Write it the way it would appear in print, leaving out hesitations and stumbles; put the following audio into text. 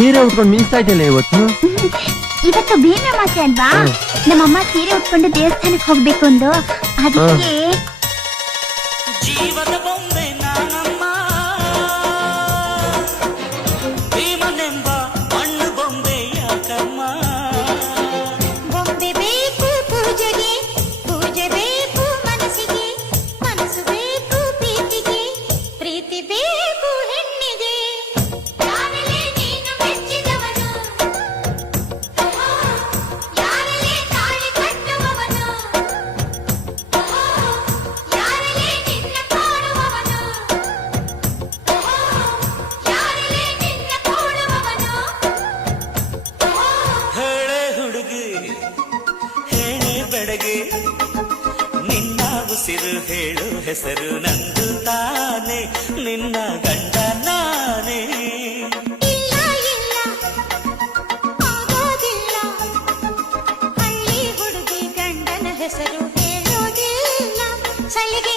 ಸೀರೆ ಉಟ್ಕೊಂಡು ಮಿಂಚ್ತಾ ಇದೆಯಲ್ಲ ಇವತ್ತು. ಇವತ್ತು ಭೀಮಮಾಸೆ ಅಲ್ವಾ, ನಮ್ಮಮ್ಮ ಸೀರೆ ಉಟ್ಕೊಂಡು ದೇವಸ್ಥಾನಕ್ಕೆ ಹೋಗ್ಬೇಕು ಅಂದು, ಅದಕ್ಕೆ ಜೀವದ ಬೊಂಬೆ ನಾನಮ್ಮ, ಭೀಮನೆಂಬ ಮಣ್ಣು ಬೊಂಬೆ ಯಾಕಮ್ಮ. ಬೊಂಬೆ ಬೇಕು ಪೂಜೆಗೆ, ಪೂಜೆ ಬೇಕು ಮನಸ್ಸಿಗೆ, ಮನಸ್ಸು ಬೇಕು ಪ್ರೀತಿಗೆ, ಪ್ರೀತಿ ಬೇಕು ಹೆಣ್ಣಿಗೆ. ಯಾರಲ್ಲೇ ನೀನು ಮೆಚ್ಚಿದವನು, ಯಾರಲ್ಲೇ ತಾಳಿ ಕಟ್ಟುವವನು, ಯಾರಲ್ಲೇ ನಿನ್ನ ಕಾಣುವವನು, ಯಾರಲ್ಲೇ ನಿನ್ನ ಕೂಡುವವನು. ಹೇಳೆ ಹುಡುಗಿ ಹೇಳೆ ಬೆಡಗಿ, ನಿನ್ನ ಉಸಿರು ಹೇಳು ಹೆಸರು ನಂದು ತಾನೆ, ನಿನ್ನ ಗಂಡ ನಾನೇ. ಇಲ್ಲ ಇಲ್ಲ ಆಗೋದಿಲ್ಲ, ಹಳ್ಳಿ ಹುಡುಗಿ ಗಂಡನ ಹೆಸರು ಹೇಳೋದಿಲ್ಲ, ಸಲಿಗೆ